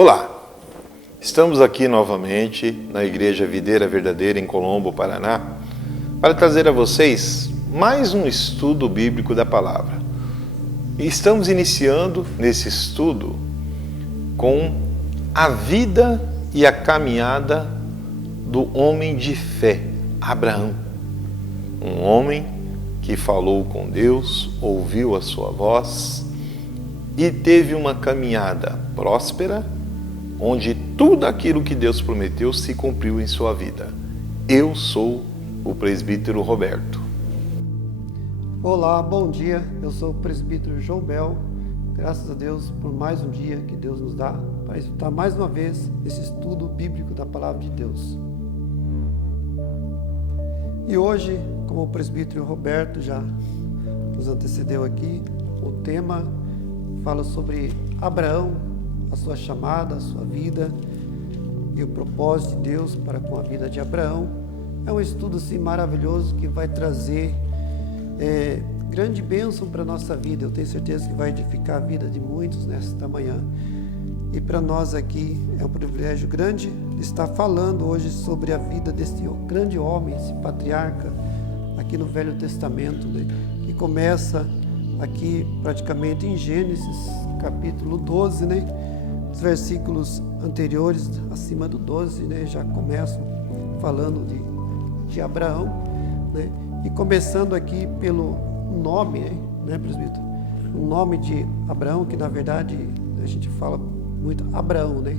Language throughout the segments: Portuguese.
Olá, estamos aqui novamente na Igreja Videira Verdadeira em Colombo, Paraná, para trazer a vocês mais um estudo bíblico da palavra. E estamos iniciando nesse estudo com a vida e a caminhada do homem de fé, Abraão. Um homem que falou com Deus, ouviu a sua voz e teve uma caminhada próspera, onde tudo aquilo que Deus prometeu se cumpriu em sua vida. Eu sou o presbítero Roberto. Olá, bom dia. Eu sou o presbítero João Bel. Graças a Deus por mais um dia que Deus nos dá para estar mais uma vez nesse estudo bíblico da Palavra de Deus. E hoje, como o presbítero Roberto já nos antecedeu aqui, o tema fala sobre Abraão, a sua chamada, a sua vida e o propósito de Deus para com a vida de Abraão. É um estudo assim maravilhoso que vai trazer grande bênção para a nossa vida. Eu tenho certeza que vai edificar a vida de muitos nesta manhã. E para nós aqui é um privilégio grande estar falando hoje sobre a vida deste grande homem, esse patriarca aqui no Velho Testamento, né? Que começa aqui praticamente em Gênesis capítulo 12, né? Os versículos anteriores, acima do 12, né, já começam falando de Abraão, né? E começando aqui pelo nome, né, presbítero? O nome de Abraão, que na verdade a gente fala muito Abraão, né?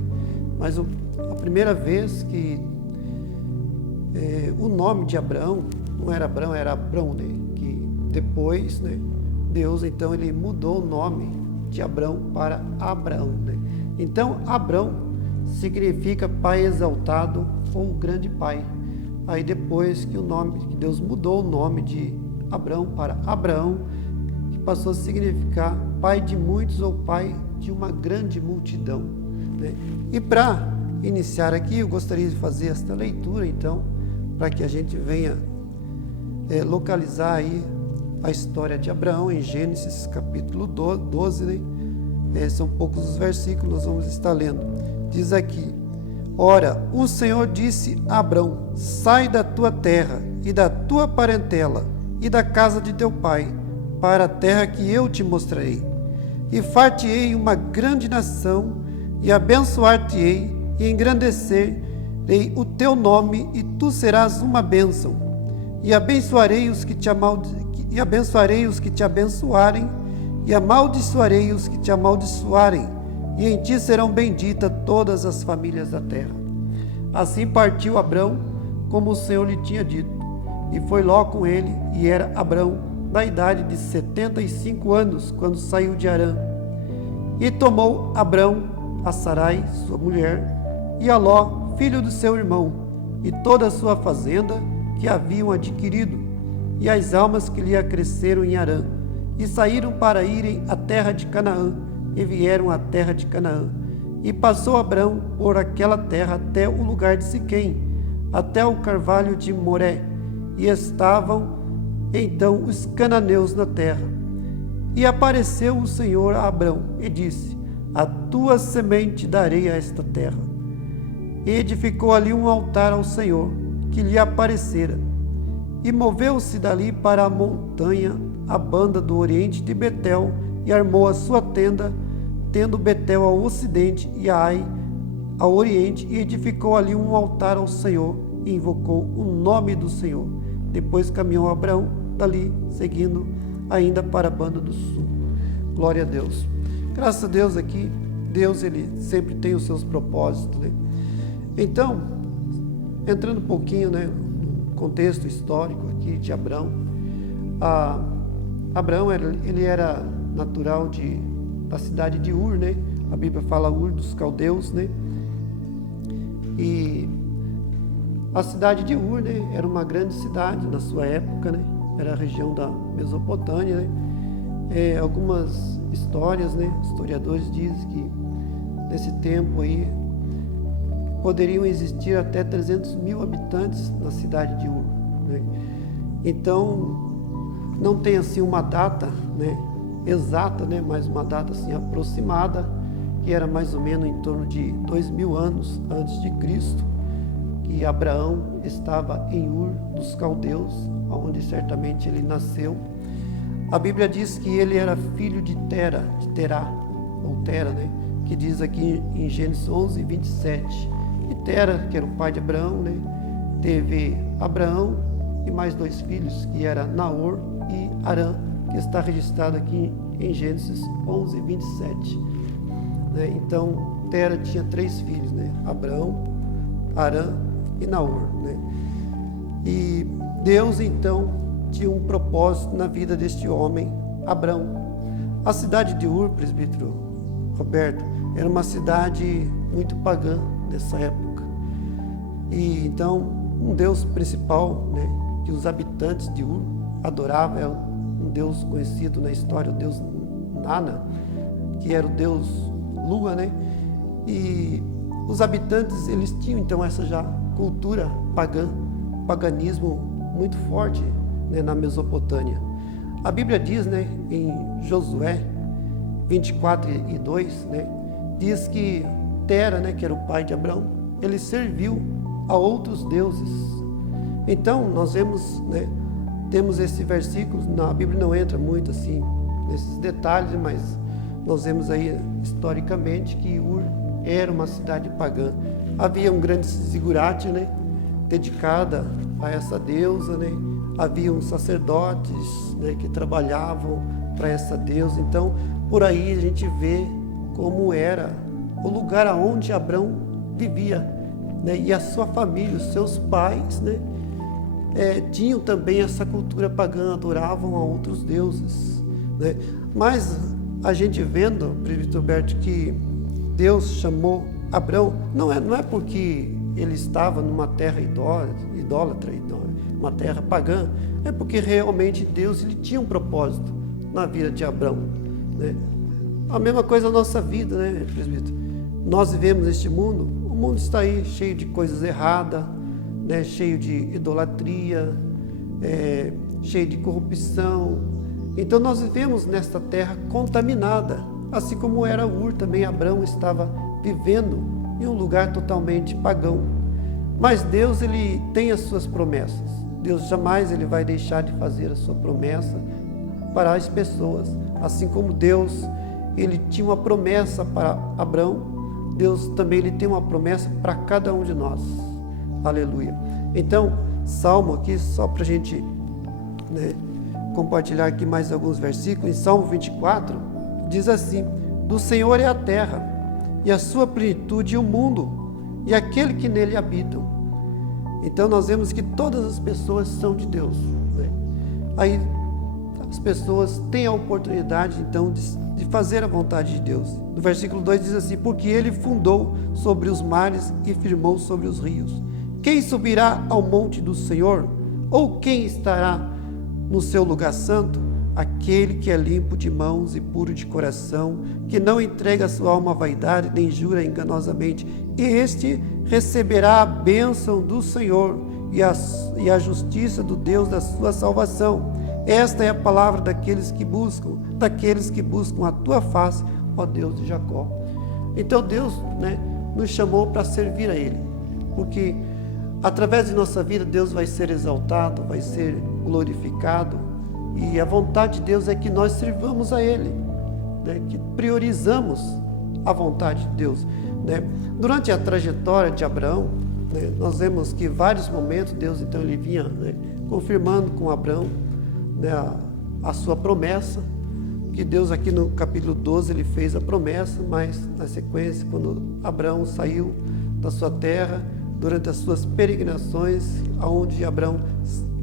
Mas a primeira vez que o nome de Abraão não era Abraão, era Abrão, né? Que depois, né, Deus então ele mudou o nome de Abrão para Abraão, né? Então, Abrão significa pai exaltado ou grande pai. Aí depois que Deus mudou o nome de Abrão para Abraão, que passou a significar pai de muitos ou pai de uma grande multidão, né? E para iniciar aqui, eu gostaria de fazer esta leitura, então, para que a gente venha localizar aí a história de Abraão em Gênesis capítulo 12, né? São poucos os versículos, nós vamos estar lendo. Diz aqui: Ora, o Senhor disse a Abrão: sai da tua terra e da tua parentela e da casa de teu pai, para a terra que eu te mostrarei. E far-te-ei uma grande nação, e abençoar-te-ei, e engrandecerei o teu nome, e tu serás uma bênção. E abençoarei os que te abençoarem, e amaldiçoarei os que te amaldiçoarem, e em ti serão benditas todas as famílias da terra. Assim partiu Abrão, como o Senhor lhe tinha dito, e foi Ló com ele, e era Abrão da idade de 75 anos, quando saiu de Harã. E tomou Abrão a Sarai, sua mulher, e a Ló, filho do seu irmão, e toda a sua fazenda que haviam adquirido, e as almas que lhe acresceram em Harã, e saíram para irem à terra de Canaã, e vieram à terra de Canaã. E passou Abrão por aquela terra até o lugar de Siquém, até o carvalho de Moré, e estavam então os cananeus na terra. E apareceu o Senhor a Abrão, e disse: a tua semente darei a esta terra. E edificou ali um altar ao Senhor, que lhe aparecera. E moveu-se dali para a montanha, a banda do oriente de Betel, e armou a sua tenda, tendo Betel ao ocidente e Ai ao oriente, e edificou ali um altar ao Senhor, e invocou o nome do Senhor. Depois caminhou Abraão dali, seguindo ainda para a banda do sul. Glória a Deus. Graças a Deus aqui, Deus ele sempre tem os seus propósitos, né? Então, entrando um pouquinho, né, no contexto histórico aqui de Abrão, Abraão ele era natural da cidade de Ur, né? A Bíblia fala Ur dos caldeus, né? E a cidade de Ur, né, era uma grande cidade na sua época, né? Era a região da Mesopotâmia, né? Algumas histórias, né, historiadores dizem que nesse tempo aí poderiam existir até 300 mil habitantes na cidade de Ur, né? Então, não tem assim uma data, né, exata, né, mas uma data assim aproximada que era mais ou menos em torno de 2000 anos antes de Cristo, que Abraão estava em Ur dos Caldeus, onde certamente ele nasceu. A Bíblia diz que ele era filho de Terá, né? Que diz aqui em Gênesis 11, 27. E Terá, que era o pai de Abraão, né? Teve Abraão e mais 2 filhos, que era Naor e Arã, que está registrado aqui em Gênesis 11, 27. Né? Então, Terá tinha 3 filhos, né? Abraão, Arã e Naor. Né? E Deus, então, tinha um propósito na vida deste homem, Abrão. A cidade de Ur, presbítero Roberto, era uma cidade muito pagã nessa época. E então, um Deus principal, né, que os habitantes de Ur adoravam, é um Deus conhecido na história, o Deus Nana, que era o Deus Lua, né? E os habitantes, eles tinham então essa já cultura pagã, paganismo muito forte, né, na Mesopotâmia. A Bíblia diz, né, em Josué 24:2, né, diz que Terá, né, que era o pai de Abraão, ele serviu a outros deuses. Então, nós vemos, né, temos esse versículo, a Bíblia não entra muito assim nesses detalhes, mas nós vemos aí historicamente que Ur era uma cidade pagã. Havia um grande zigurate, né, dedicada a essa deusa, né? Haviam sacerdotes, né, que trabalhavam para essa deusa. Então, por aí a gente vê como era o lugar aonde Abrão vivia, né? E a sua família, os seus pais, né, tinham também essa cultura pagã, adoravam a outros deuses, né? Mas a gente vendo, presbítero Roberto, que Deus chamou Abrão, não é porque ele estava numa terra idólatra, uma terra pagã, é porque realmente Deus ele tinha um propósito na vida de Abrão, né? A mesma coisa na nossa vida, né, presbítero? Nós vivemos neste mundo, o mundo está aí cheio de coisas erradas, né, cheio de idolatria, cheio de corrupção. Então nós vivemos nesta terra contaminada, assim como era Ur também. Abrão estava vivendo em um lugar totalmente pagão. Mas Deus, ele tem as suas promessas. Deus jamais ele vai deixar de fazer a sua promessa para as pessoas. Assim como Deus, ele tinha uma promessa para Abrão, Deus também ele tem uma promessa para cada um de nós. Aleluia. Então, Salmo aqui, só para a gente, né, compartilhar aqui mais alguns versículos. Em Salmo 24, diz assim: do Senhor é a terra, e a sua plenitude e o mundo, e aquele que nele habitam. Então nós vemos que todas as pessoas são de Deus, né? Aí as pessoas têm a oportunidade então de fazer a vontade de Deus. No versículo 2 diz assim: porque ele fundou sobre os mares e firmou sobre os rios. Quem subirá ao monte do Senhor? Ou quem estará no seu lugar santo? Aquele que é limpo de mãos e puro de coração, que não entrega a sua alma à vaidade, nem jura enganosamente. Este receberá a bênção do Senhor e a justiça do Deus da sua salvação. Esta é a palavra daqueles que buscam a tua face, ó Deus de Jacó. Então Deus, né, nos chamou para servir a Ele, porque através de nossa vida Deus vai ser exaltado, vai ser glorificado, e a vontade de Deus é que nós sirvamos a Ele, né, que priorizamos a vontade de Deus, né? Durante a trajetória de Abraão, né, nós vemos que em vários momentos Deus então ele vinha, né, confirmando com Abraão, né, a sua promessa, que Deus aqui no capítulo 12 ele fez a promessa, mas na sequência, quando Abraão saiu da sua terra, durante as suas peregrinações, aonde Abraão,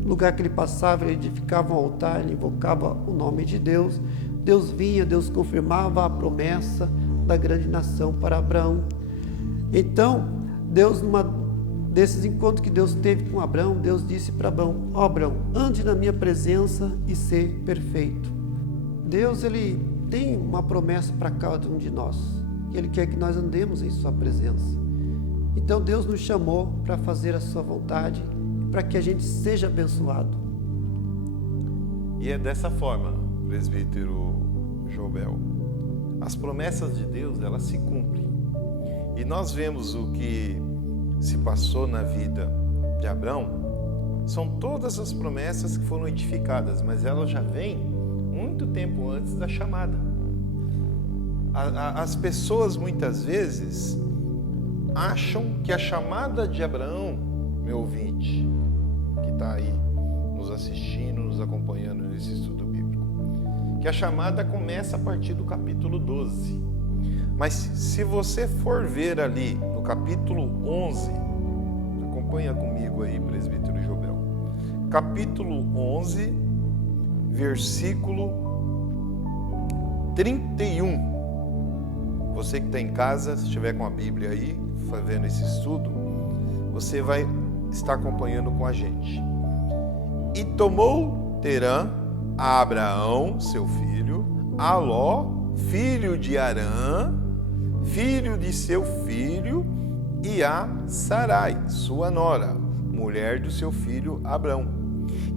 lugar que ele passava, ele edificava um altar, ele invocava o nome de Deus, Deus vinha, Deus confirmava a promessa da grande nação para Abraão. Então, Deus, numa desses encontros que Deus teve com Abraão, Deus disse para Abraão: ó Abraão, ande na minha presença e ser perfeito. Deus, ele tem uma promessa para cada um de nós, que ele quer que nós andemos em sua presença. Então Deus nos chamou para fazer a sua vontade, para que a gente seja abençoado. E é dessa forma, presbítero Joel, as promessas de Deus, elas se cumprem. E nós vemos o que se passou na vida de Abrão, são todas as promessas que foram edificadas, mas elas já vêm muito tempo antes da chamada. As pessoas muitas vezes acham que a chamada de Abraão, meu ouvinte, que está aí nos assistindo, nos acompanhando nesse estudo bíblico, que a chamada começa a partir do capítulo 12. Mas se você for ver ali no capítulo 11, acompanha comigo aí, presbítero Jobel, capítulo 11, versículo 31. Você que está em casa, se estiver com a Bíblia aí, fazendo esse estudo, você vai estar acompanhando com a gente. E tomou Terã a Abraão, seu filho, a Ló, filho de Arã, filho de seu filho, e a Sarai, sua nora, mulher do seu filho Abrão.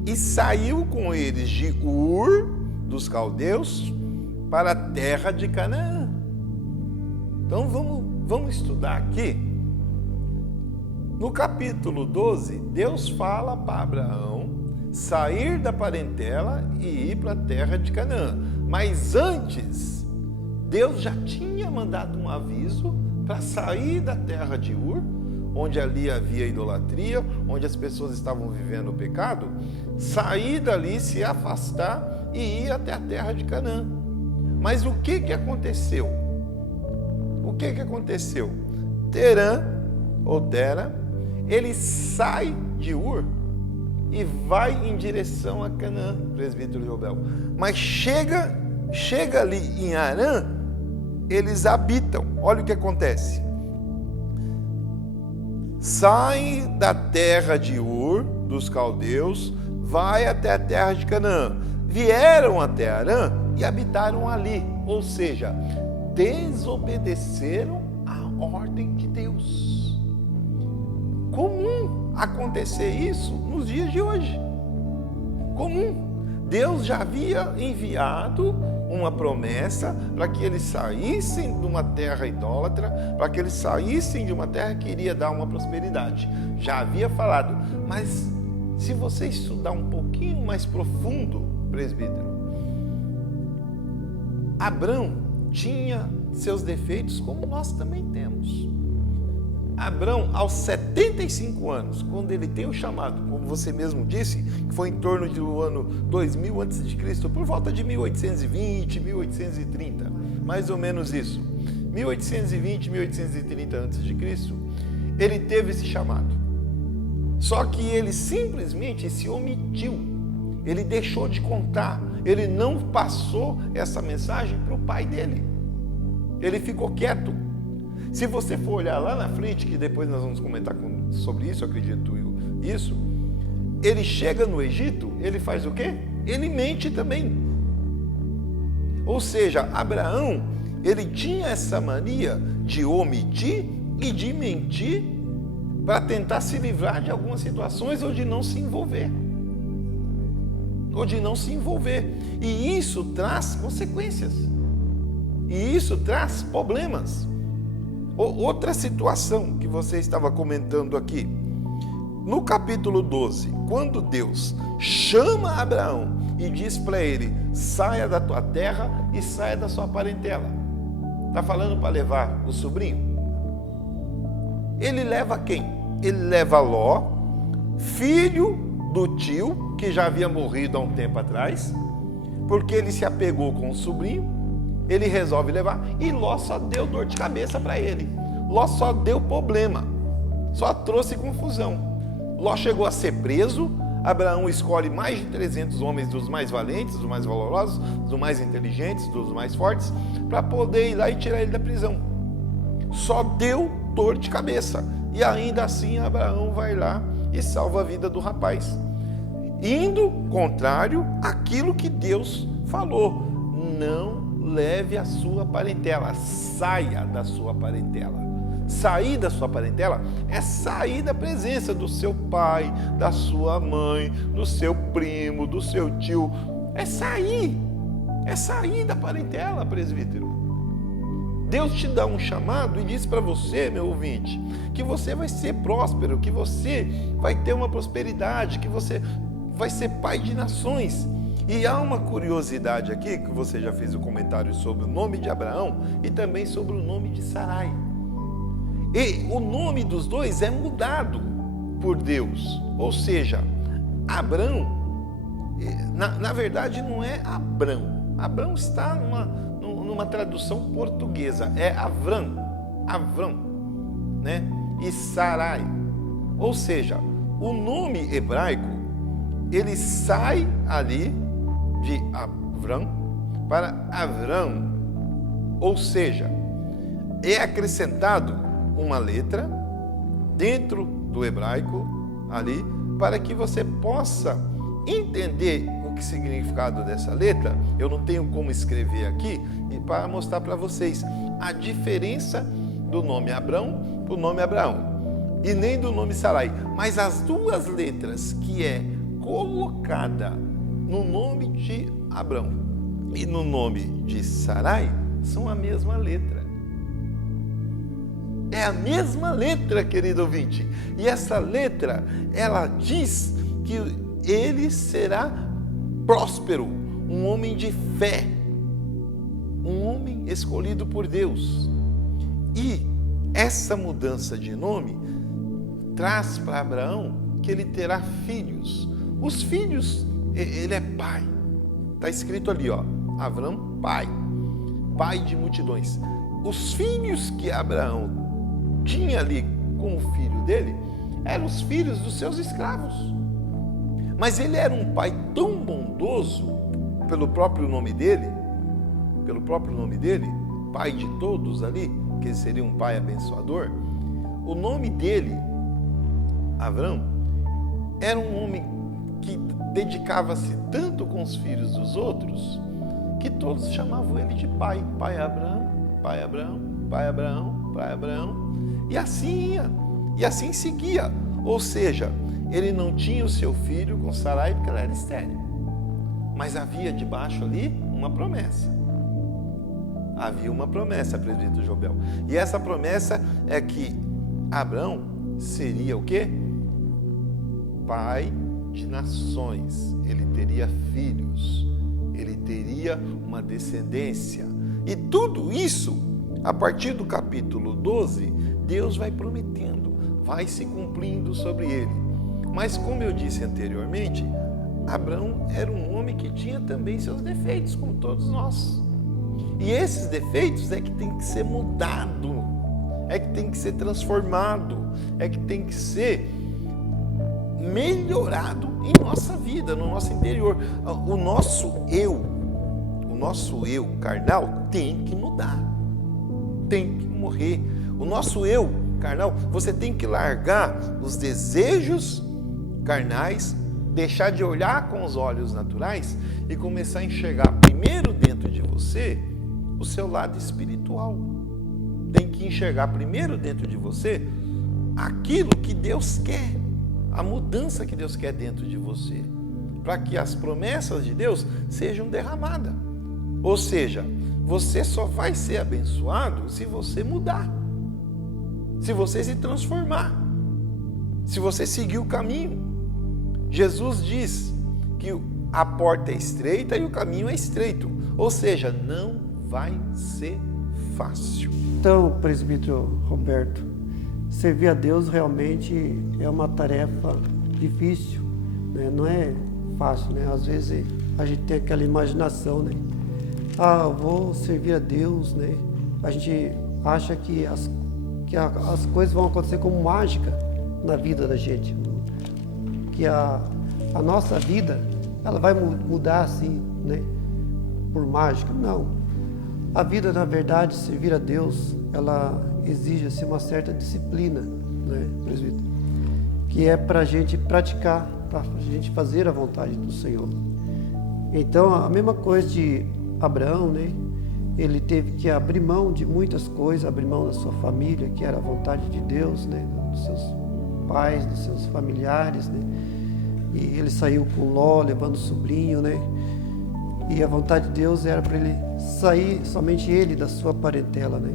E saiu com eles de Ur, dos caldeus, para a terra de Canaã. Então vamos estudar aqui. No capítulo 12, Deus fala para Abraão sair da parentela e ir para a terra de Canaã. Mas antes, Deus já tinha mandado um aviso para sair da terra de Ur, onde ali havia idolatria, onde as pessoas estavam vivendo o pecado, sair dali, se afastar e ir até a terra de Canaã. Mas o que aconteceu? O que aconteceu? Terã, ele sai de Ur e vai em direção a Canaã, presbítero Jobel. Mas chega ali em Arã, eles habitam. Olha o que acontece. Sai da terra de Ur, dos caldeus, vai até a terra de Canaã. Vieram até Arã e habitaram ali. Ou seja, desobedeceram a ordem de Deus. Comum acontecer isso nos dias de hoje. Comum. Deus já havia enviado uma promessa para que eles saíssem de uma terra idólatra, para que eles saíssem de uma terra que iria dar uma prosperidade. Já havia falado, mas se você estudar um pouquinho mais profundo, presbítero, Abrão tinha seus defeitos como nós também temos. Abrão, aos 75 anos, quando ele tem o chamado, como você mesmo disse, que foi em torno do ano 2000 a.C., por volta de 1820, 1830, mais ou menos isso. 1820, 1830 a.C., ele teve esse chamado. Só que ele simplesmente se omitiu, ele deixou de contar, ele não passou essa mensagem para o pai dele. Ele ficou quieto. Se você for olhar lá na frente, que depois nós vamos comentar sobre isso, eu acredito isso, ele chega no Egito, ele faz o quê? Ele mente também. Ou seja, Abraão, ele tinha essa mania de omitir e de mentir para tentar se livrar de algumas situações ou de não se envolver. E isso traz consequências. E isso traz problemas. Outra situação que você estava comentando aqui, no capítulo 12, quando Deus chama Abraão e diz para ele, saia da tua terra e saia da sua parentela, está falando para levar o sobrinho? Ele leva quem? Ele leva Ló, filho do tio, que já havia morrido há um tempo atrás, porque ele se apegou com o sobrinho. Ele resolve levar, e Ló só deu dor de cabeça para ele. Ló só deu problema, só trouxe confusão. Ló chegou a ser preso. Abraão escolhe mais de 300 homens, dos mais valentes, dos mais valorosos, dos mais inteligentes, dos mais fortes, para poder ir lá e tirar ele da prisão. Só deu dor de cabeça. E ainda assim Abraão vai lá e salva a vida do rapaz, indo contrário àquilo que Deus falou. Não leve a sua parentela, saia da sua parentela. Sair da sua parentela é sair da presença do seu pai, da sua mãe, do seu primo, do seu tio. É sair da parentela, presbítero. Deus te dá um chamado e diz para você, meu ouvinte, que você vai ser próspero, que você vai ter uma prosperidade, que você vai ser pai de nações. E há uma curiosidade aqui, que você já fez o comentário sobre o nome de Abraão e também sobre o nome de Sarai. E o nome dos dois é mudado por Deus. Ou seja, Abrão, na verdade não é Abrão. Abrão está numa tradução portuguesa, é Avram, né? E Sarai. Ou seja, o nome hebraico, ele sai ali de Avram para Avrão. Ou seja, é acrescentado uma letra dentro do hebraico ali, para que você possa entender o significado dessa letra. Eu não tenho como escrever aqui, e para mostrar para vocês a diferença do nome Abrão para o nome Abraão, e nem do nome Sarai, mas as duas letras que é colocada no nome de Abrão e no nome de Sarai são a mesma letra. É a mesma letra, querido ouvinte. E essa letra, ela diz que ele será próspero, um homem de fé, um homem escolhido por Deus. E essa mudança de nome traz para Abraão que ele terá filhos. Os filhos, ele é pai. Está escrito ali, ó, Abraão, pai de multidões. Os filhos que Abraão tinha ali com o filho dele eram os filhos dos seus escravos. Mas ele era um pai tão bondoso, pelo próprio nome dele, pai de todos ali, que ele seria um pai abençoador. O nome dele, Abrão, era um homem que dedicava-se tanto com os filhos dos outros, que todos chamavam ele de pai. Pai Abraão, pai Abraão, pai Abraão, pai Abraão. E assim ia, e assim seguia. Ou seja, ele não tinha o seu filho com Sarai porque ela era estéril. Mas havia debaixo ali uma promessa. Havia uma promessa, presbítero Jobel. E essa promessa é que Abrão seria o quê? Pai de nações. Ele teria filhos. Ele teria uma descendência. E tudo isso, a partir do capítulo 12, Deus vai prometendo, vai se cumprindo sobre ele. Mas como eu disse anteriormente, Abrão era um homem que tinha também seus defeitos, como todos nós. E esses defeitos é que tem que ser mudado, é que tem que ser transformado, é que tem que ser melhorado em nossa vida, no nosso interior. O nosso eu carnal tem que mudar, tem que morrer. O nosso eu carnal, você tem que largar os desejos carnais, deixar de olhar com os olhos naturais e começar a enxergar primeiro dentro de você o seu lado espiritual. Tem que enxergar primeiro dentro de você aquilo que Deus quer, a mudança que Deus quer dentro de você, para que as promessas de Deus sejam derramadas. Ou seja, você só vai ser abençoado se você mudar, se você se transformar, se você seguir o caminho. Jesus diz que a porta é estreita e o caminho é estreito, ou seja, não vai ser fácil. Então, presbítero Roberto, servir a Deus realmente é uma tarefa difícil, né? Não é fácil, né? Às vezes a gente tem aquela imaginação, né? Eu vou servir a Deus, né? A gente acha que as coisas vão acontecer como mágica na vida da gente, que a nossa vida ela vai mudar assim, né? Por mágica. Não. A vida, na verdade, servir a Deus, ela exige assim, uma certa disciplina, né, presbítero? Que é para a gente praticar, para a gente fazer a vontade do Senhor. Então, a mesma coisa de Abraão, né? Ele teve que abrir mão de muitas coisas, abrir mão da sua família, que era a vontade de Deus, né? Dos seus pais, dos seus familiares, né? E ele saiu com Ló, levando o sobrinho, né? E a vontade de Deus era para ele sair, somente ele, da sua parentela, né?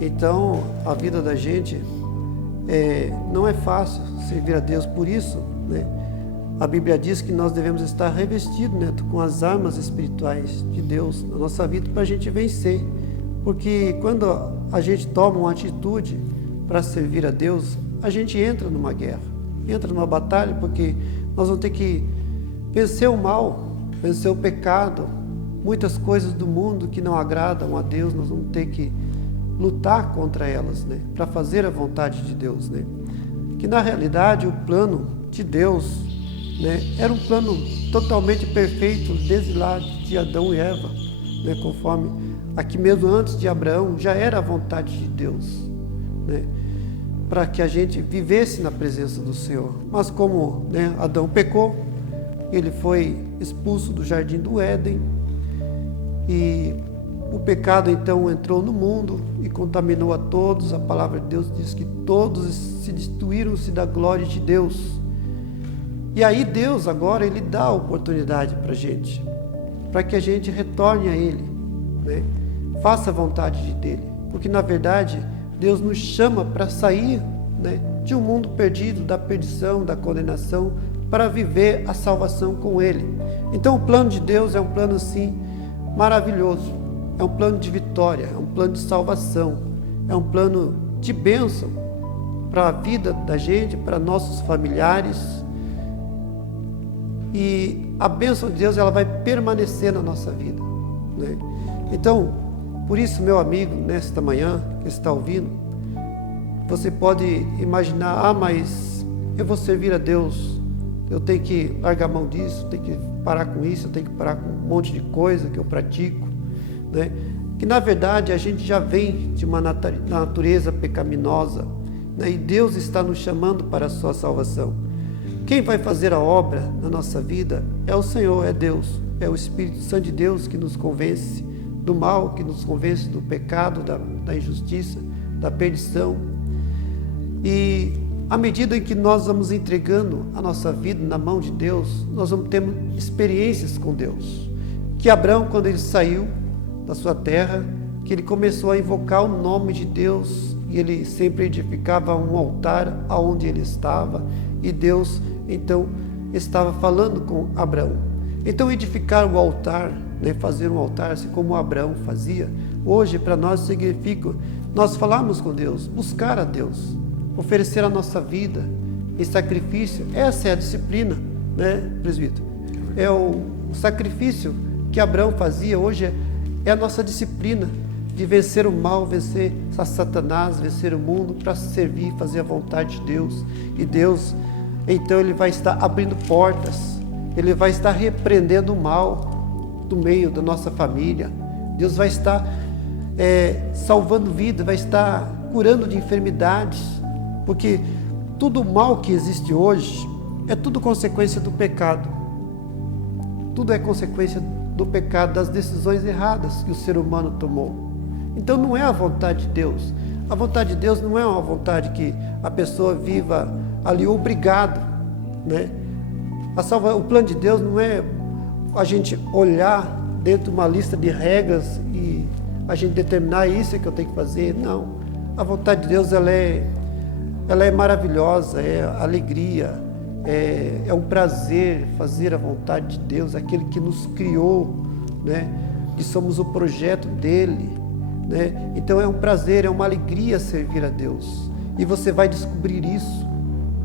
Então, a vida da gente não é fácil servir a Deus. Por isso, né, a Bíblia diz que nós devemos estar revestidos, né, com as armas espirituais de Deus na nossa vida para a gente vencer. Porque quando a gente toma uma atitude para servir a Deus, a gente entra numa guerra, entra numa batalha, porque nós vamos ter que vencer o mal, vencer o pecado, muitas coisas do mundo que não agradam a Deus, nós vamos ter que lutar contra elas, né, para fazer a vontade de Deus, né? Que na realidade o plano de Deus, né, era um plano totalmente perfeito desde lá de Adão e Eva, né, conforme aqui mesmo antes de Abraão já era a vontade de Deus, né, para que a gente vivesse na presença do Senhor. Mas como, né, Adão pecou, ele foi expulso do jardim do Éden e o pecado então entrou no mundo e contaminou a todos. A palavra de Deus diz que todos se destituíram-se da glória de Deus. E aí Deus agora ele dá a oportunidade para a gente, para que a gente retorne a Ele, né? Faça a vontade dEle, porque na verdade Deus nos chama para sair, né, de um mundo perdido, da perdição, da condenação, para viver a salvação com Ele. Então o plano de Deus é um plano assim maravilhoso. É um plano de vitória, é um plano de salvação, é um plano de bênção para a vida da gente, para nossos familiares. E a bênção de Deus ela vai permanecer na nossa vida, né? Então, por isso, meu amigo, nesta manhã que está ouvindo, você pode imaginar, mas eu vou servir a Deus, eu tenho que largar a mão disso, tenho que parar com isso, eu tenho que parar com um monte de coisa que eu pratico, né? Que na verdade a gente já vem de uma natureza pecaminosa, né? E Deus está nos chamando para a sua salvação. Quem vai fazer a obra na nossa vida é o Senhor, é Deus, é o Espírito Santo de Deus que nos convence do mal, que nos convence do pecado, da injustiça, da perdição. E à medida em que nós vamos entregando a nossa vida na mão de Deus, nós vamos ter experiências com Deus. Que Abraão, quando ele saiu da sua terra, que ele começou a invocar o nome de Deus, e ele sempre edificava um altar aonde ele estava, e Deus então estava falando com Abraão. Então edificar o altar, né, fazer um altar assim como Abraão fazia, hoje para nós significa nós falarmos com Deus, buscar a Deus, oferecer a nossa vida em sacrifício. Essa é a disciplina, né, presbítero? É o sacrifício que Abraão fazia, hoje é a nossa disciplina de vencer o mal, vencer a Satanás, vencer o mundo para servir, fazer a vontade de Deus. E Deus, então, Ele vai estar abrindo portas, Ele vai estar repreendendo o mal do meio da nossa família. Deus vai estar salvando vida, vai estar curando de enfermidades, porque tudo o mal que existe hoje é tudo consequência do pecado. Tudo é consequência do pecado, das decisões erradas que o ser humano tomou. Então não é a vontade de Deus. A vontade de Deus não é uma vontade que a pessoa viva ali obrigado, né? O plano de Deus não é a gente olhar dentro de uma lista de regras e a gente determinar isso é que eu tenho que fazer. Não. A vontade de Deus ela é maravilhosa, é alegria, é um prazer fazer a vontade de Deus, aquele que nos criou, né? Que somos o projeto dele, né? Então é um prazer, é uma alegria servir a Deus. E você vai descobrir isso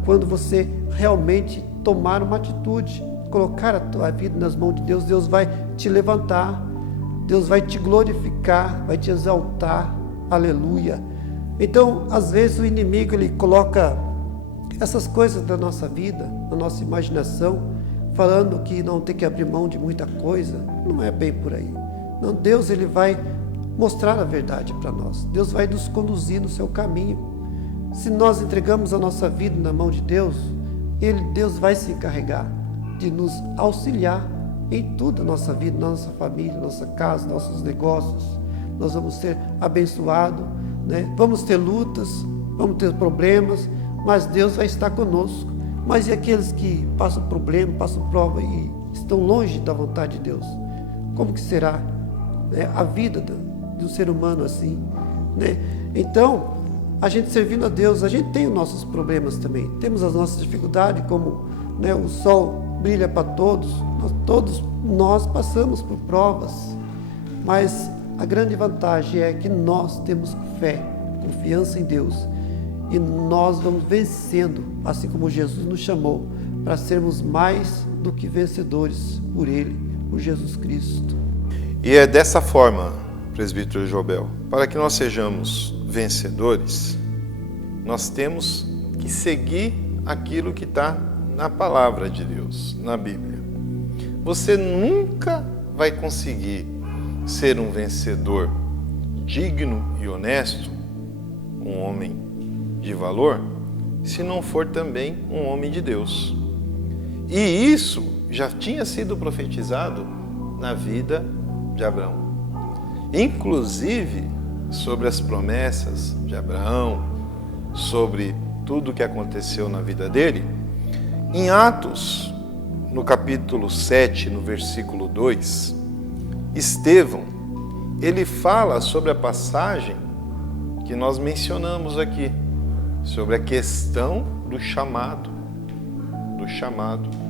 quando você realmente tomar uma atitude, colocar a tua vida nas mãos de Deus. Deus vai te levantar, Deus vai te glorificar, vai te exaltar, aleluia. Então, às vezes o inimigo ele coloca essas coisas da nossa vida, da nossa imaginação, falando que não tem que abrir mão de muita coisa. Não é bem por aí. Não, Deus ele vai mostrar a verdade para nós. Deus vai nos conduzir no seu caminho. Se nós entregamos a nossa vida na mão de Deus, Deus vai se encarregar de nos auxiliar em tudo na nossa vida, na nossa família, nossa casa, nossos negócios. Nós vamos ser abençoados, né? Vamos ter lutas, vamos ter problemas, mas Deus vai estar conosco. Mas e aqueles que passam problema, passam prova e estão longe da vontade de Deus? como que será, né, a vida de um ser humano assim, né? Então, a gente servindo a Deus, a gente tem os nossos problemas também, temos as nossas dificuldades, como, né, o sol brilha para todos, todos nós passamos por provas, mas a grande vantagem é que nós temos fé, confiança em Deus, e nós vamos vencendo, assim como Jesus nos chamou, para sermos mais do que vencedores por Ele, por Jesus Cristo. E é dessa forma, presbítero Jobel, para que nós sejamos vencedores, nós temos que seguir aquilo que está na palavra de Deus, na Bíblia. Você nunca vai conseguir ser um vencedor digno e honesto, um homem de valor, se não for também um homem de Deus. E isso já tinha sido profetizado na vida de Abraão. Inclusive sobre as promessas de Abraão, sobre tudo o que aconteceu na vida dele, em Atos, no capítulo 7, no versículo 2, Estevão, ele fala sobre a passagem que nós mencionamos aqui, sobre a questão do chamado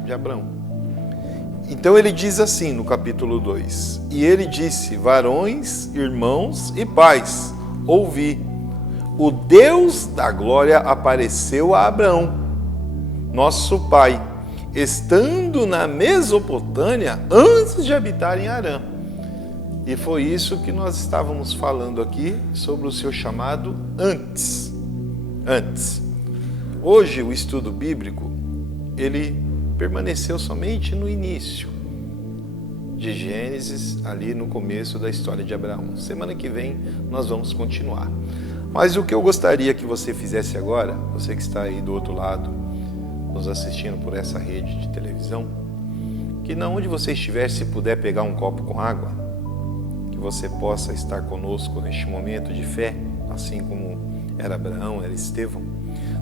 de Abraão. Então ele diz assim no capítulo 2, e ele disse: varões, irmãos e pais, ouvi, o Deus da glória apareceu a Abraão, nosso pai, estando na Mesopotâmia antes de habitar em Harã. E foi isso que nós estávamos falando aqui, sobre o seu chamado antes. Hoje o estudo bíblico, ele permaneceu somente no início de Gênesis, ali no começo da história de Abraão. Semana que vem nós vamos continuar. Mas o que eu gostaria que você fizesse agora, você que está aí do outro lado, nos assistindo por essa rede de televisão, que na onde você estiver, se puder pegar um copo com água, que você possa estar conosco neste momento de fé, assim como era Abraão, era Estevão.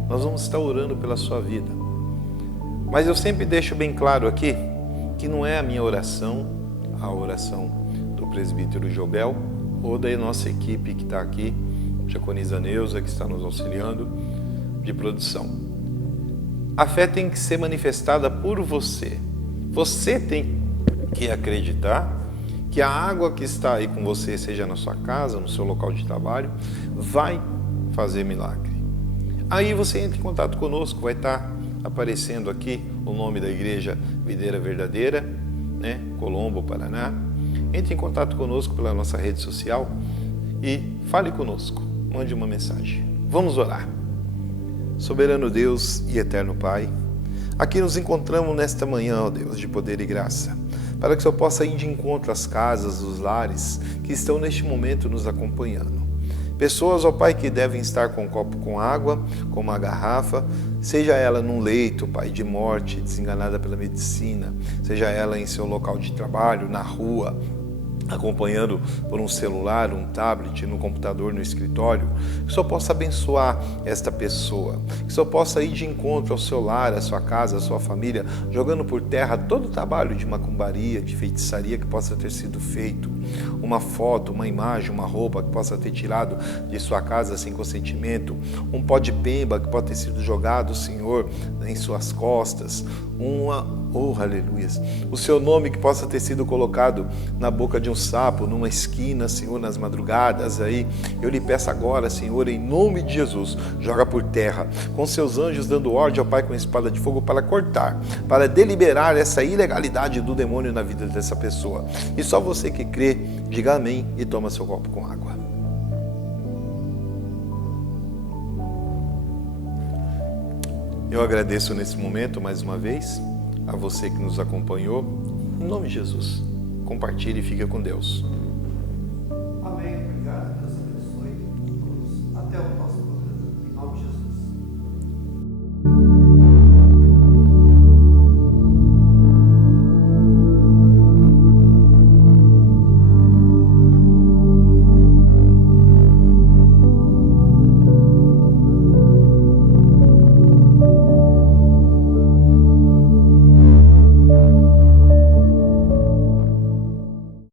Nós vamos estar orando pela sua vida. Mas eu sempre deixo bem claro aqui que não é a minha oração, a oração do presbítero Jobel ou da nossa equipe que está aqui, Diaconisa Neuza, que está nos auxiliando, de produção. A fé tem que ser manifestada por você. Você tem que acreditar que a água que está aí com você, seja na sua casa, no seu local de trabalho, vai fazer milagre. Aí você entra em contato conosco, vai estar aparecendo aqui o nome da Igreja Videira Verdadeira, né? Colombo, Paraná. Entre em contato conosco pela nossa rede social e fale conosco, mande uma mensagem. Vamos orar. Soberano Deus e eterno Pai, aqui nos encontramos nesta manhã, ó Deus, de poder e graça, para que o Senhor possa ir de encontro às casas, os lares que estão neste momento nos acompanhando. Pessoas, ó Pai, que devem estar com um copo com água, com uma garrafa, seja ela num leito, Pai, de morte, desenganada pela medicina, seja ela em seu local de trabalho, na rua, acompanhando por um celular, um tablet, no computador, no escritório, que o Senhor possa abençoar esta pessoa, que o Senhor possa ir de encontro ao seu lar, à sua casa, à sua família, jogando por terra todo o trabalho de macumbaria, de feitiçaria que possa ter sido feito, uma foto, uma imagem, uma roupa que possa ter tirado de sua casa sem consentimento, um pó de pemba que pode ter sido jogado, Senhor, em suas costas, aleluia, o seu nome que possa ter sido colocado na boca de um sapo, numa esquina, Senhor, nas madrugadas aí, eu lhe peço agora, Senhor, em nome de Jesus, joga por terra, com seus anjos dando ordem ao Pai com a espada de fogo para cortar, para deliberar essa ilegalidade do demônio na vida dessa pessoa. E só você que crê, diga amém e toma seu copo com água. Eu agradeço nesse momento, mais uma vez, a você que nos acompanhou. Em nome de Jesus, compartilhe e fique com Deus.